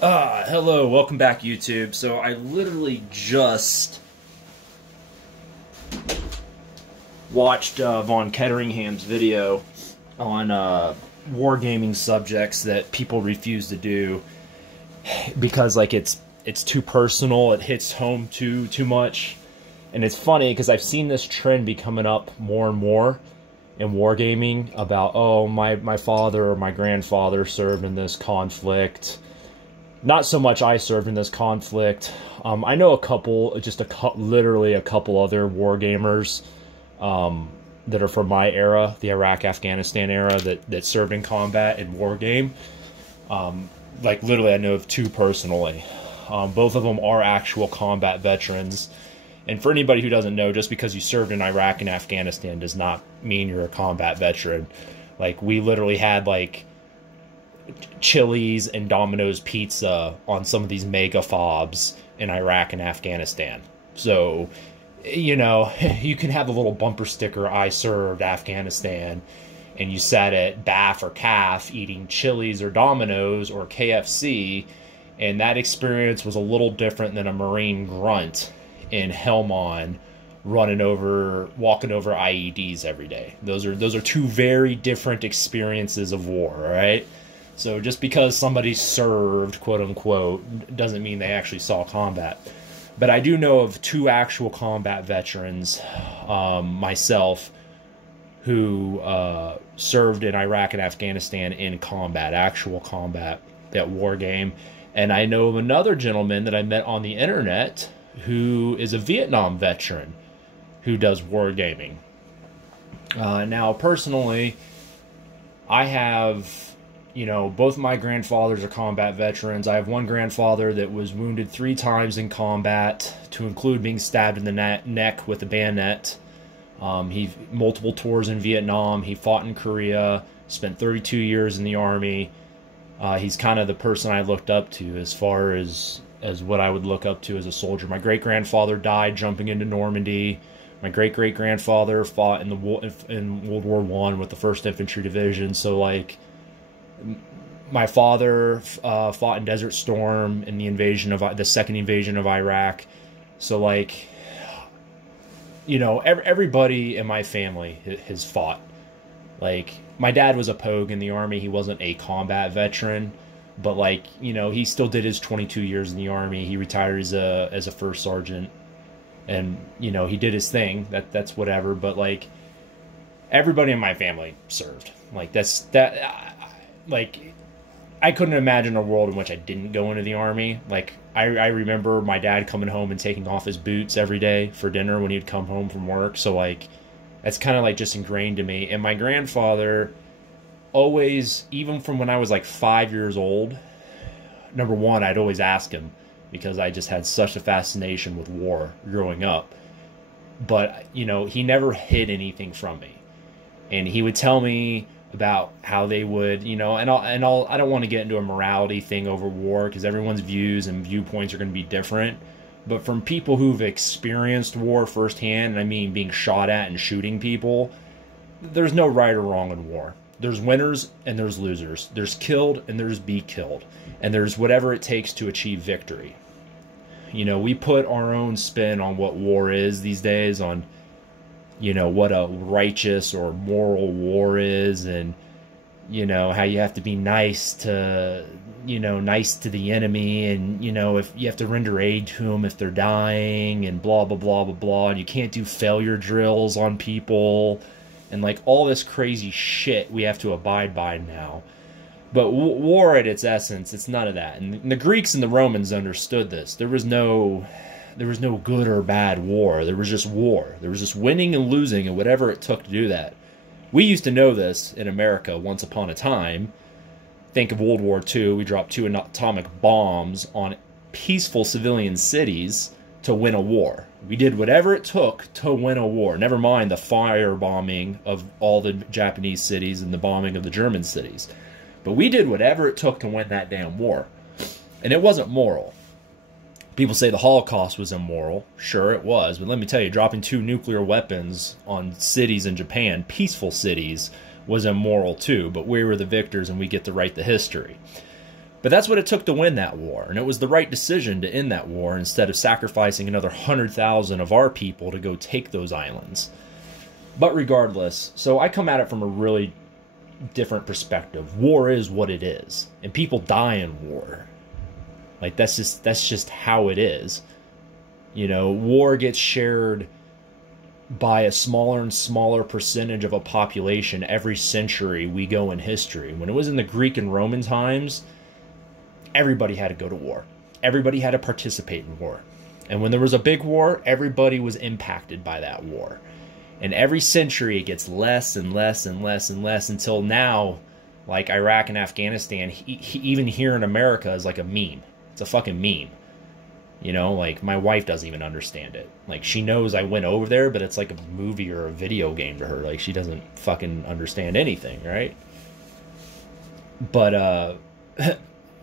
Hello, welcome back YouTube. So I literally just watched Von Ketteringham's video on wargaming subjects that people refuse to do because like it's too personal, it hits home too much. And it's funny because I've seen this trend be coming up more and more in wargaming about, oh, my father or my grandfather served in this conflict. Not so much I served in this conflict. I know a couple, literally a couple other wargamers that are from my era, the Iraq-Afghanistan era, that served in combat and wargame. Like literally I know of two personally. Both of them are actual combat veterans. And for anybody who doesn't know, just because you served in Iraq and Afghanistan does not mean you're a combat veteran. Like, we literally had, like, Chili's and Domino's pizza on some of these mega fobs in Iraq and Afghanistan. So, you know, you can have a little bumper sticker, I served Afghanistan, and you sat at BAF or CAF eating Chili's or Domino's or KFC, and that experience was a little different than a Marine grunt in helm on walking over IEDs every day. Those are two very different experiences of war, right? So just because somebody served, quote unquote, doesn't mean they actually saw combat. But I do know of two actual combat veterans, myself, who served in Iraq and Afghanistan in combat, actual combat, at war game. And I know of another gentleman that I met on the internet who is a Vietnam veteran who does wargaming. Now, personally, I have, you know, both my grandfathers are combat veterans. I have one grandfather that was wounded 3 times in combat, to include being stabbed in the neck with a bayonet. He multiple tours in Vietnam. He fought in Korea, spent 32 years in the Army. He's kind of the person I looked up to as far as what I would look up to as a soldier. My great-grandfather died jumping into Normandy. My great-great-grandfather fought in World War I with the 1st Infantry Division. So, like, my father fought in Desert Storm in the second invasion of Iraq. So, like, you know, everybody in my family has fought. Like, my dad was a pogue in the Army. He wasn't a combat veteran. But, like, you know, he still did his 22 years in the Army. He retired as a first sergeant. And, you know, he did his thing. That's whatever. But, like, everybody in my family served. Like, like, I couldn't imagine a world in which I didn't go into the Army. Like, I remember my dad coming home and taking off his boots every day for dinner when he'd come home from work. So, like, that's kind of, like, just ingrained to me. And my grandfather always, even from when I was like 5 years old, number one, I'd always ask him because I just had such a fascination with war growing up. But, you know, he never hid anything from me. And he would tell me about how they would, you know, I don't want to get into a morality thing over war because everyone's views and viewpoints are going to be different. But from people who've experienced war firsthand, and I mean being shot at and shooting people, there's no right or wrong in war. There's winners and there's losers. There's killed and there's be killed. And there's whatever it takes to achieve victory. You know, we put our own spin on what war is these days, on, you know, what a righteous or moral war is, and, you know, how you have to be nice to the enemy, and, you know, if you have to render aid to them if they're dying, and blah, blah, blah, blah, blah, and you can't do failure drills on people. And, like, all this crazy shit we have to abide by now. But war at its essence, it's none of that. And the Greeks and the Romans understood this. There was no good or bad war. There was just war. There was just winning and losing and whatever it took to do that. We used to know this in America once upon a time. Think of World War II. We dropped 2 atomic bombs on peaceful civilian cities to win a war. We did whatever it took to win a war. Never mind the firebombing of all the Japanese cities and the bombing of the German cities. But we did whatever it took to win that damn war. And it wasn't moral. People say the Holocaust was immoral. Sure, it was. But let me tell you, dropping 2 nuclear weapons on cities in Japan, peaceful cities, was immoral too. But we were the victors and we get to write the history. But that's what it took to win that war, and it was the right decision to end that war instead of sacrificing another 100,000 of our people to go take those islands. But regardless, so I come at it from a really different perspective. War is what it is, and people die in war. Like, that's just how it is. You know, war gets shared by a smaller and smaller percentage of a population every century we go in history. When it was in the Greek and Roman times, everybody had to go to war. Everybody had to participate in war. And when there was a big war, everybody was impacted by that war. And every century it gets less and less and less and less until now, like Iraq and Afghanistan, even here in America, is like a meme. It's a fucking meme. You know, like, my wife doesn't even understand it. Like, she knows I went over there, but it's like a movie or a video game to her. Like, she doesn't fucking understand anything, right? But,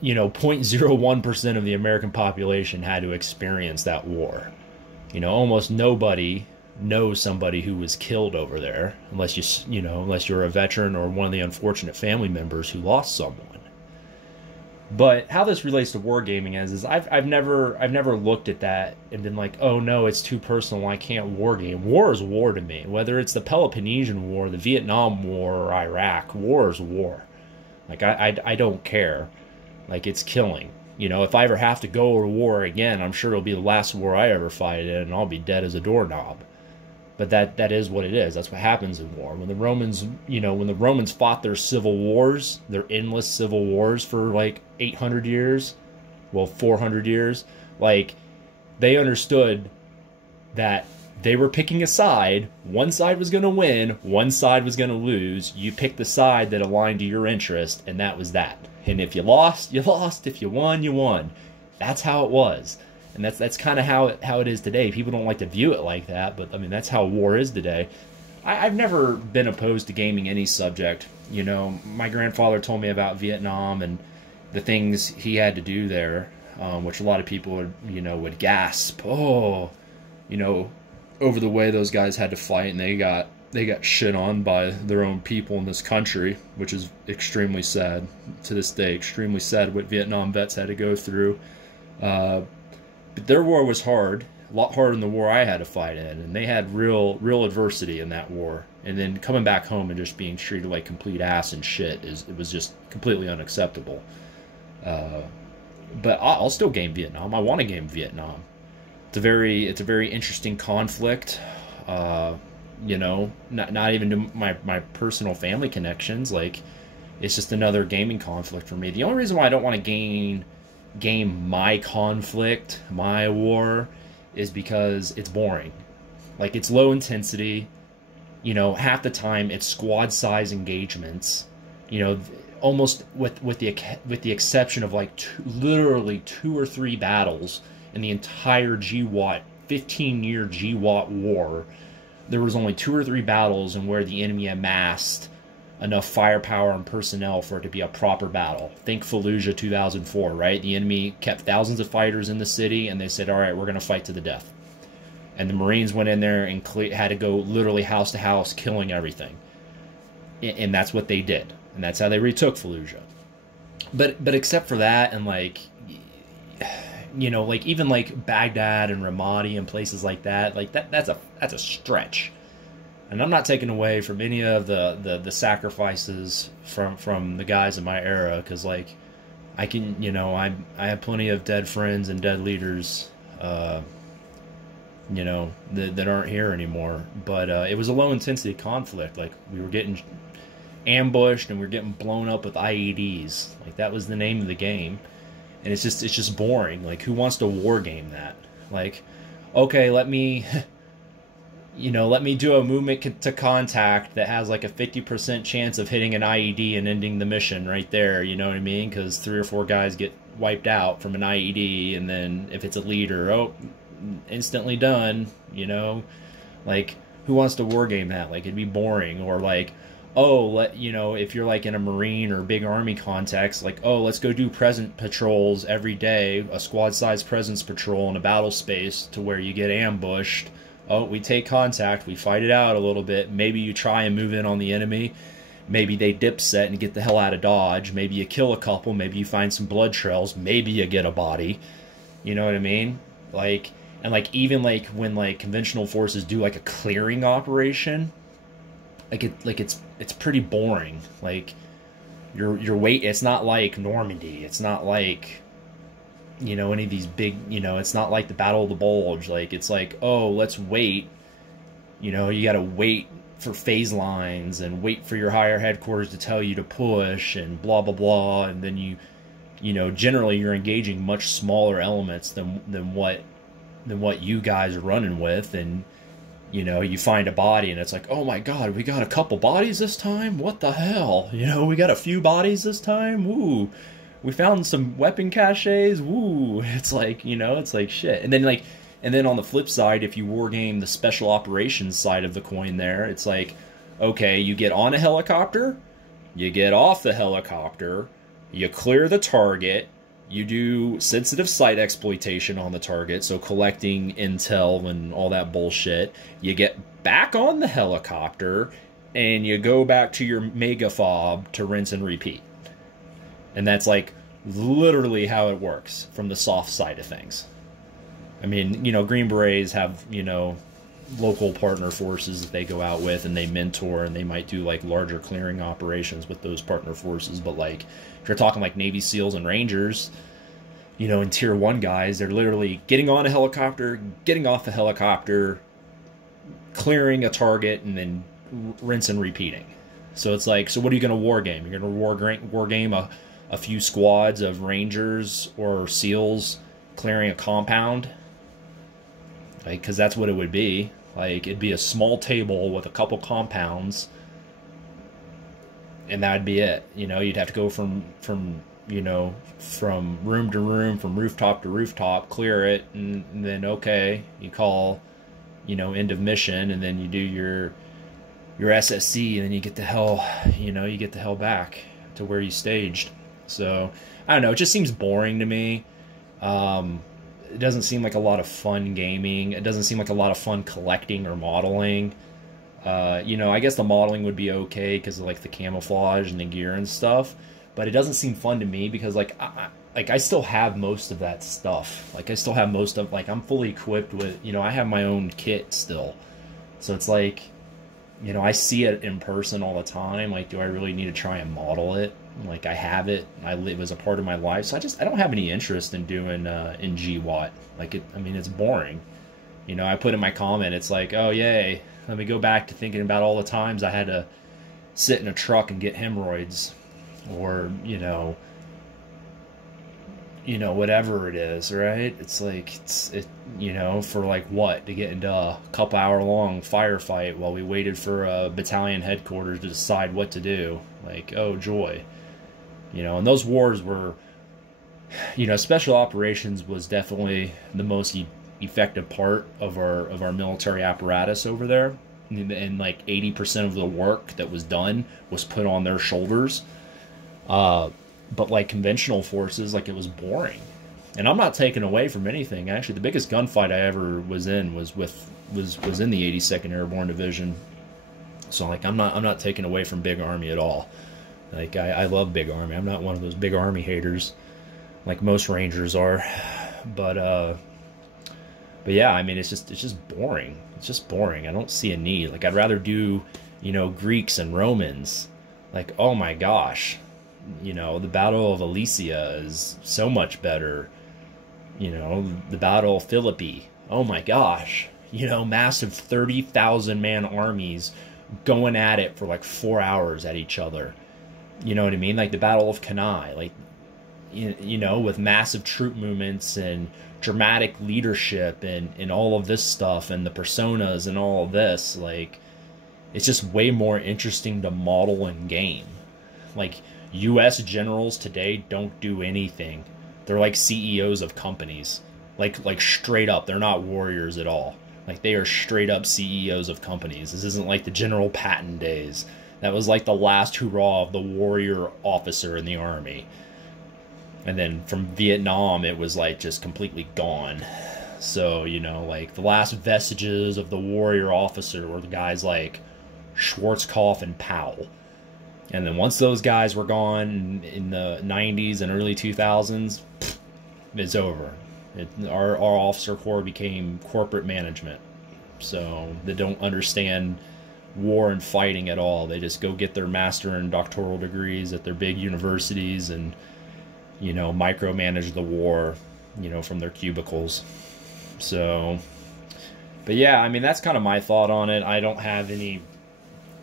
you know, 0.01% of the American population had to experience that war. You know, almost nobody knows somebody who was killed over there, unless unless you're a veteran or one of the unfortunate family members who lost someone. But how this relates to wargaming is I've never looked at that and been like, oh no, it's too personal, I can't wargame. War is war to me. Whether it's the Peloponnesian War, the Vietnam War, or Iraq, war is war. Like, I don't care. Like, it's killing. You know, if I ever have to go to war again, I'm sure it'll be the last war I ever fight in, and I'll be dead as a doorknob. But that is what it is. That's what happens in war. When the Romans fought their civil wars, their endless civil wars for like 800 years, well, 400 years, like, they understood that they were picking a side. One side was going to win, one side was going to lose. You picked the side that aligned to your interest, and that was that. And if you lost, you lost. If you won, you won. That's how it was. And that's kind of how it is today. People don't like to view it like that, but I mean, that's how war is today. I've never been opposed to gaming any subject. You know, my grandfather told me about Vietnam and the things he had to do there, which a lot of people would gasp, oh, you know, over the way those guys had to fight, and they got shit on by their own people in this country, which is extremely sad to this day. Extremely sad what Vietnam vets had to go through. But their war was hard, a lot harder than the war I had to fight in, and they had real adversity in that war. And then coming back home and just being treated like complete ass and shit, it was just completely unacceptable. But I'll still game Vietnam. I want to game Vietnam. It's a very interesting conflict. You know, not even to my personal family connections. Like, it's just another gaming conflict for me. The only reason why I don't want to game my conflict, my war, is because it's boring. Like, it's low intensity. You know, half the time it's squad size engagements. You know, almost with the exception of like literally 2 or 3 battles in the entire GWOT 15-year GWOT war, there was only 2 or 3 battles in where the enemy amassed enough firepower and personnel for it to be a proper battle. Think Fallujah 2004, right? The enemy kept thousands of fighters in the city, and they said, all right, we're going to fight to the death. And the Marines went in there and had to go literally house to house, killing everything. And that's what they did. And that's how they retook Fallujah. But except for that, and like, you know, like even like Baghdad and Ramadi and places like that, like that's a stretch. And I'm not taking away from any of the sacrifices from the guys in my era, because like I can, you know, I have plenty of dead friends and dead leaders, you know, that aren't here anymore. But it was a low intensity conflict. Like, we were getting ambushed and we were getting blown up with IEDs. Like, that was the name of the game. And it's just boring. Like, who wants to war game that? Like, okay, let me do a movement to contact that has like a 50% chance of hitting an IED and ending the mission right there, you know what I mean? Because 3 or 4 guys get wiped out from an IED, and then if it's a leader, oh, instantly done, you know? Like, who wants to war game that? Like, it'd be boring. Or like, oh, if you're like in a Marine or big Army context, like, oh, let's go do presence patrols every day, a squad-sized presence patrol in a battle space to where you get ambushed. Oh, we take contact, we fight it out a little bit, maybe you try and move in on the enemy, maybe they dip set and get the hell out of Dodge. Maybe you kill a couple. Maybe you find some blood trails. Maybe you get a body. You know what I mean? Like, and like even like when like conventional forces do like a clearing operation, it's pretty boring. Like your weight. It's not like Normandy. It's not like, you know, any of these big. You know, it's not like the Battle of the Bulge. Like it's like, oh, let's wait. You know, you got to wait for phase lines and wait for your higher headquarters to tell you to push and blah blah blah, and then you know, generally you're engaging much smaller elements than what you guys are running with, and you know, you find a body and it's like, oh my god, we got a couple bodies this time, what the hell, you know, we got a few bodies this time, woo, we found some weapon caches, woo. It's like, you know, it's like shit. And then on the flip side, if you wargame the special operations side of the coin there, it's like, okay, you get on a helicopter, you get off the helicopter, you clear the target, you do sensitive site exploitation on the target, so collecting intel and all that bullshit. You get back on the helicopter, and you go back to your mega fob to rinse and repeat. And that's like literally how it works from the soft side of things. I mean, you know, Green Berets have, you know, local partner forces that they go out with and they mentor, and they might do like larger clearing operations with those partner forces. But like, if you're talking like Navy SEALs and Rangers, you know, and Tier 1 guys, they're literally getting on a helicopter, getting off a helicopter, clearing a target, and then rinse and repeating. So it's like, so what are you going to wargame? You're going to wargame a few squads of Rangers or SEALs clearing a compound? Like, because that's what it would be. Like, it'd be a small table with a couple compounds, and that'd be it. You know, you'd have to go from you know, from room to room, from rooftop to rooftop, clear it, and then okay, you call, you know, end of mission, and then you do your SSC, and then you get the hell, you know, you get the hell back to where you staged. So I don't know, it just seems boring to me. It doesn't seem like a lot of fun gaming. It doesn't seem like a lot of fun collecting or modeling. You know, I guess the modeling would be okay because of like the camouflage and the gear and stuff, but it doesn't seem fun to me because like I still have most of that stuff. Like I still have most of, like, I'm fully equipped with, you know, I have my own kit still. So it's like, you know, I see it in person all the time. Like, do I really need to try and model it? Like, I have it. I live as a part of my life. So I don't have any interest in doing in GWAT. Like, I mean, it's boring. You know, I put in my comment, it's like, oh, yay. Let me go back to thinking about all the times I had to sit in a truck and get hemorrhoids. Or, you know, whatever it is, right? It's like, you know, for like what? To get into a couple hour long firefight while we waited for a battalion headquarters to decide what to do. Like, oh joy. You know, and those wars were, you know, special operations was definitely the most effective part of our military apparatus over there. And like 80% of the work that was done was put on their shoulders. But like conventional forces, like, it was boring. And I'm not taking away from anything. Actually, the biggest gunfight I ever was in was in the 82nd Airborne Division. So like, I'm not taking away from Big Army at all. Like, I love Big Army. I'm not one of those Big Army haters like most Rangers are. But yeah, I mean, it's just boring. It's just boring. I don't see a need. Like, I'd rather do, you know, Greeks and Romans. Like, oh my gosh. You know, the Battle of Alesia is so much better. You know, the Battle of Philippi. Oh my gosh. You know, massive 30,000 man armies going at it for like 4 hours at each other. You know what I mean? Like the Battle of Cannae. Like, you know, with massive troop movements and dramatic leadership and all of this stuff and the personas and all of this. Like, it's just way more interesting to model and game. Like, U.S. generals today don't do anything. They're like CEOs of companies. Like straight up, they're not warriors at all. Like, they are straight up CEOs of companies. This isn't like the General Patton days. That was like the last hurrah of the warrior officer in the army. And then from Vietnam, it was like just completely gone. So, you know, like the last vestiges of the warrior officer were the guys like Schwarzkopf and Powell. And then once those guys were gone in the 90s and early 2000s, it's over. Our officer corps became corporate management. So they don't understand war and fighting at all. They just go get their master and doctoral degrees at their big universities and, you know, micromanage the war, you know, from their cubicles. So, but yeah, I mean, that's kind of my thought on it. I don't have any,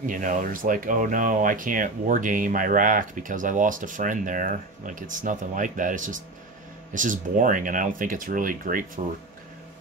you know, there's like, oh no, I can't war game Iraq because I lost a friend there. Like, it's nothing like that. It's just boring, and I don't think it's really great for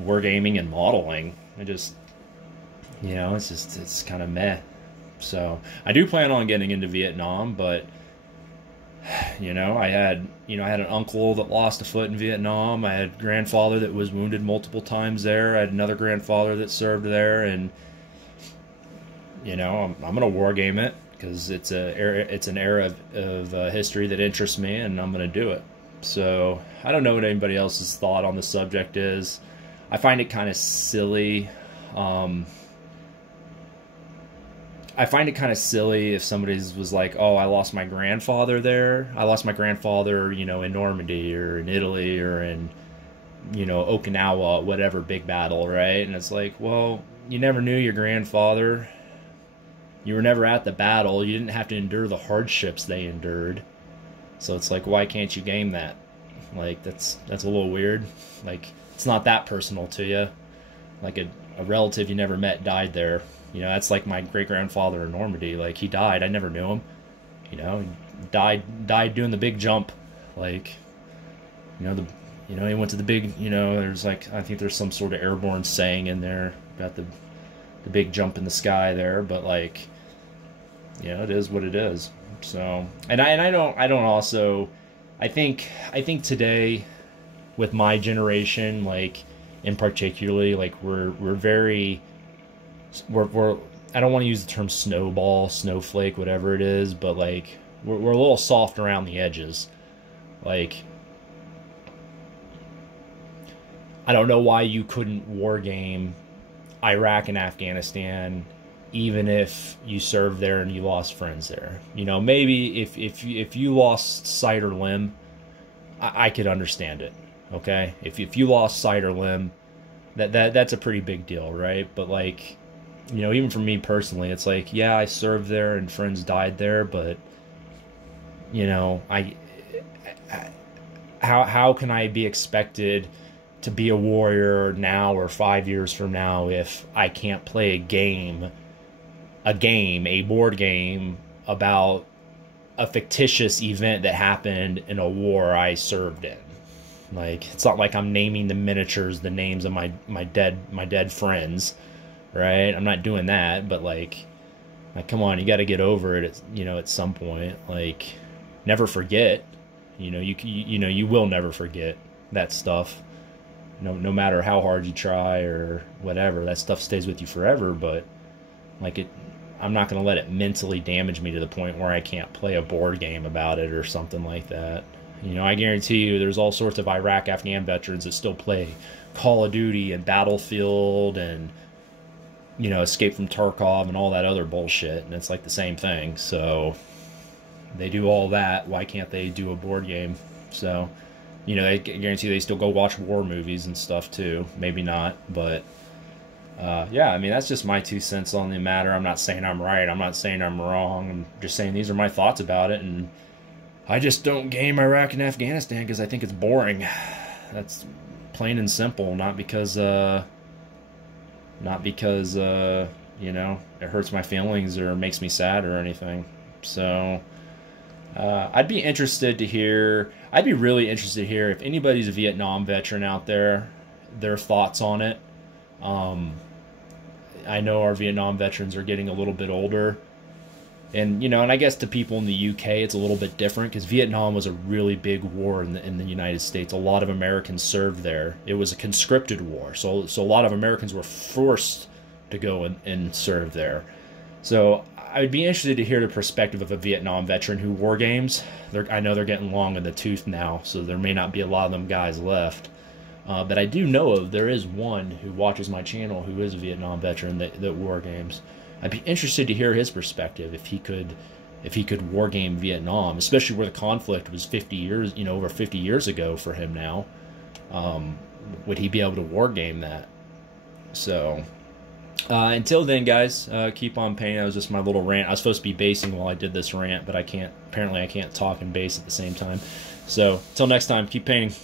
wargaming and modeling. I just, you know, it's kind of meh. So I do plan on getting into Vietnam, but you know, I had an uncle that lost a foot in Vietnam. I had a grandfather that was wounded multiple times there. I had another grandfather that served there, and you know, I'm gonna wargame it because it's an era of history that interests me, and I'm gonna do it. So I don't know what anybody else's thought on the subject is. I find it kind of silly. I find it kind of silly if somebody was like, oh, I lost my grandfather there. I lost my grandfather, you know, in Normandy or in Italy or in, you know, Okinawa, whatever big battle, right? And it's like, well, you never knew your grandfather. You were never at the battle. You didn't have to endure the hardships they endured. So it's like, why can't you game that? Like, that's a little weird. Like, it's not that personal to you. Like, a relative you never met died there. You know, that's like my great-grandfather in Normandy. Like, he died. I never knew him. You know, he died doing the big jump. Like, you know, he went to the big, you know, there's like, I think there's some sort of airborne saying in there about the big jump in the sky there, but like, you know, it is what it is. So, and I don't also, I think today with my generation, like, in particularly, like, we're I don't want to use the term snowflake, whatever it is, but like we're a little soft around the edges. Like, I don't know why you couldn't war game Iraq and Afghanistan, even if you served there and you lost friends there. You know, maybe if you lost sight or limb, I could understand it. Okay, if you lost sight or limb, that's a pretty big deal, right? But like, you know, even for me personally, it's like, yeah, I served there and friends died there, but you know, how can I be expected to be a warrior now or 5 years from now if I can't play a board game about a fictitious event that happened in a war I served in? Like, it's not like I'm naming the miniatures the names of my dead friends, right? I'm not doing that, but like come on, you got to get over it, you know, at some point. Like, never forget. You know, you will never forget that stuff. No matter how hard you try or whatever, that stuff stays with you forever. But like, I'm not going to let it mentally damage me to the point where I can't play a board game about it or something like that. You know, I guarantee you there's all sorts of Iraq, Afghan veterans that still play Call of Duty and Battlefield and, you know, Escape from Tarkov and all that other bullshit. And it's like the same thing. So they do all that. Why can't they do a board game? So, you know, I guarantee they still go watch war movies and stuff too. Maybe not, but yeah, I mean, that's just my 2 cents on the matter. I'm not saying I'm right. I'm not saying I'm wrong. I'm just saying these are my thoughts about it, and I just don't game Iraq and Afghanistan because I think it's boring. That's plain and simple. Not because you know, it hurts my feelings or makes me sad or anything. So I'd be really interested to hear if anybody's a Vietnam veteran out there, their thoughts on it. I know our Vietnam veterans are getting a little bit older. And, you know, and I guess to people in the UK, it's a little bit different because Vietnam was a really big war in the United States. A lot of Americans served there. It was a conscripted war. So a lot of Americans were forced to go and serve there. So I would be interested to hear the perspective of a Vietnam veteran who war games. I know they're getting long in the tooth now, so there may not be a lot of them guys left. But I do know there is one who watches my channel who is a Vietnam veteran that war games. I'd be interested to hear his perspective, if he could if he could war game Vietnam, especially where the conflict was 50 years, you know, over 50 years ago for him now. Would he be able to war game that? So, until then, guys, keep on painting. That was just my little rant. I was supposed to be basing while I did this rant, but I can't. Apparently, I can't talk and base at the same time. So, until next time, keep painting.